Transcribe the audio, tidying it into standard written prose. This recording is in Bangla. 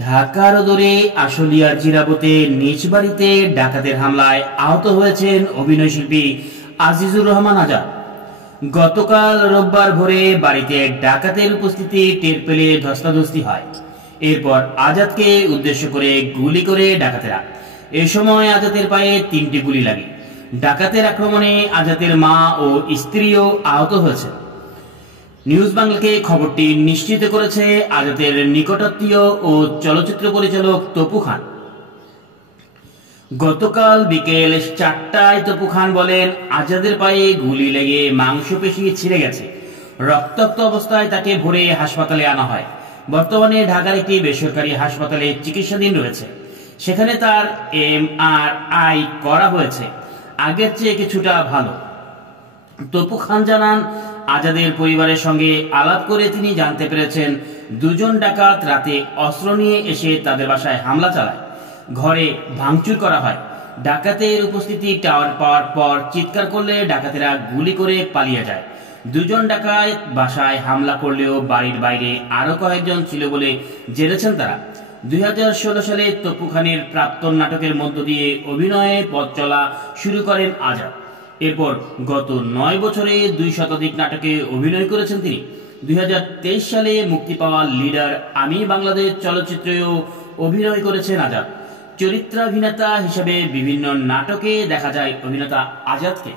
ঢাকার অদূরে আশুলিয়ার জিরাবতে নিজ বাড়িতে ডাকাতের হামলায় আহত হয়েছেন অভিনয়শিল্পী আজিজুর রহমান আজাদ। গতকাল রোববার ভোরে বাড়িতে ডাকাতের উপস্থিতি টের পেলে ধস্তাধস্তি হয়। এরপর আজাদকে উদ্দেশ্য করে গুলি করে ডাকাতেরা। এ সময় আজাদের পায়ে 3টি গুলি লাগে। ডাকাতের আক্রমণে আজাদের মা ও স্ত্রীও আহত হয়েছে। নিউজ বাংলাকে খবরটি নিশ্চিত করেছে আজাদের নিকটাত্মীয় ও চলচ্চিত্র পরিচালক তপু খান। গতকাল বিকেল 4টায় তপু খান বলেন, আজাদের পায়ে গুলি লেগে মাংসপেশি ছিঁড়ে গেছে। রক্তাক্ত অবস্থায় তাকে ভোরে হাসপাতালে আনা হয়। বর্তমানে ঢাকার একটি বেসরকারি হাসপাতালে চিকিৎসাধীন রয়েছে। সেখানে তার MRI করা হয়েছে। আগের চেয়ে কিছুটা ভালো। তপু খান জানান, আজাদের পরিবারের সঙ্গে আলাপ করে তিনি জানতে পেরেছেন, 2জন ডাকাত রাতে অস্ত্র নিয়ে এসে তাদের বাসায় হামলা চালায়। ঘরে ভাঙচুর করা হয়। ডাকাতের উপস্থিতি টাওয়ার পাওয়ার পর চিৎকার করলে ডাকাতেরা গুলি করে পালিয়ে যায়। 2জন ডাকাত বাসায় হামলা করলেও বাড়ির বাইরে আরো কয়েকজন ছিল বলে জেনেছেন তারা। 2016 সালে তপু খানের প্রাক্তন নাটকের মধ্য দিয়ে অভিনয়ে পথ চলা শুরু করেন আজাদ। এরপর গত 9 বছরে 2 শতাধিক নাটকে অভিনয় করেছেন তিনি। 2023 সালে মুক্তি পাওয়া লিডার আমি বাংলাদেশ চলচ্চিত্রেও অভিনয় করেছেন আজাদ। চরিত্রাভিনেতা হিসেবে বিভিন্ন নাটকে দেখা যায় অভিনেতা আজাদকে।